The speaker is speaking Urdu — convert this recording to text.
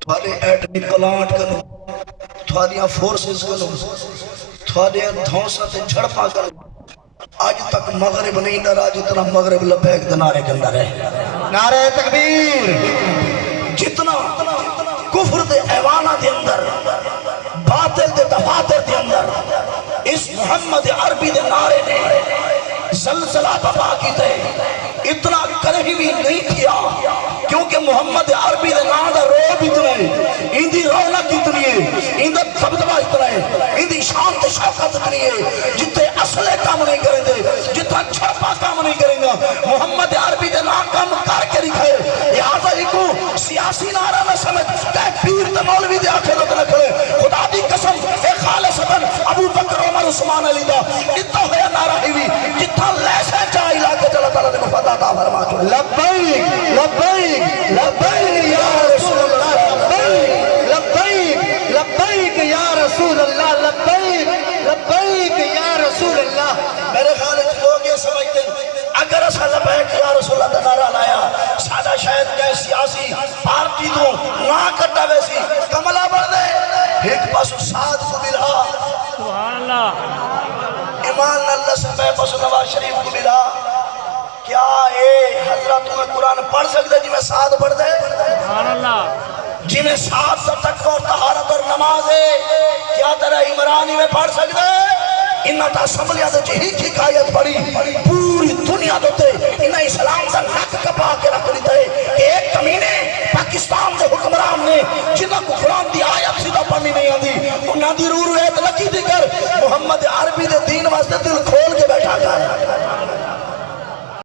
تھوڑے ایٹمی پلانٹ کنو تھوڑیاں فورسز کنو تھوڑے دھونسا تے جھڑپا کنو آج تک مغرب نہیں ڈرا جتنا مغرب لبیک دنارے کے اندر ہے نعرہ تکبیر جتنا کفر دے ایوانہ دے اندر باطل دے دفاتر دے اندر اس محمد عربی دے نعرے نے زلزلہ بپا کی تے اتنا کرہی بھی نہیں کیا کیونکہ محمد عربی دے نام دا روب اتنا ہے ان دی رونق اتنی ہے ان دا دبدبہ اتنا ہے ان دی شان تے شوقت اتنی ہے جتے اصلے کام نہیں کریں دے جتا چھپا کام نہیں کریں گا محمد عربی دے نام کام کر کے لکھے لہذا ایکو سیاسی نعرہ نہ سمجھ کہ پیر تے مولوی دے آخرت نہ کھڑے خدا دی قسم اے خالصتاً ابو بکر عمر عثمان علی دا اتنا ہویا نعرہ ہی بھی جتا لیسے چاہی لاکے چلا تعالیٰ نے مفاد عطا فرما چھوڑے لبیک لبیک لبیک یا رسول اللہ لبیک لبیک لبیک یا رسول اللہ لبیک لبیک یا رسول اللہ میرے خیال ہے لوگ یہ سمجھتے ہیں اگر اسا لبیک یا رسول اللہ نعرہ لایا سادہ شاید کہ سیاسی پارٹی دوں نہ کٹا ویسی کملہ بڑھ دے ایک پاس ساتھ کو ملا سبحان اللہ ایمان اللہ سے میں پاس نواز شریف کو ملا کیا اے حضرت تمہیں قرآن پڑھ سکتے جی میں ساتھ پڑھ دے سبحان اللہ جی میں ساتھ تک اور طہارت اور نماز ہے کیا طرح عمرانی میں پڑھ سکتے انہا تا اسمبلیاں دے جہی آیت پڑھی پوری دنیا دوتے انہا اسلام دا نک کپا کے رکھ لیتا ہے کہ ایک کمینے پاکستان دے حکمران نے جنہاں کو قرآن دی آیت سیدھا پڑھنی نہیں آندی انہاں دی رو رویت لکی دی کر محمد عربی دے دین واسطے دل کھول کے بیٹھا کر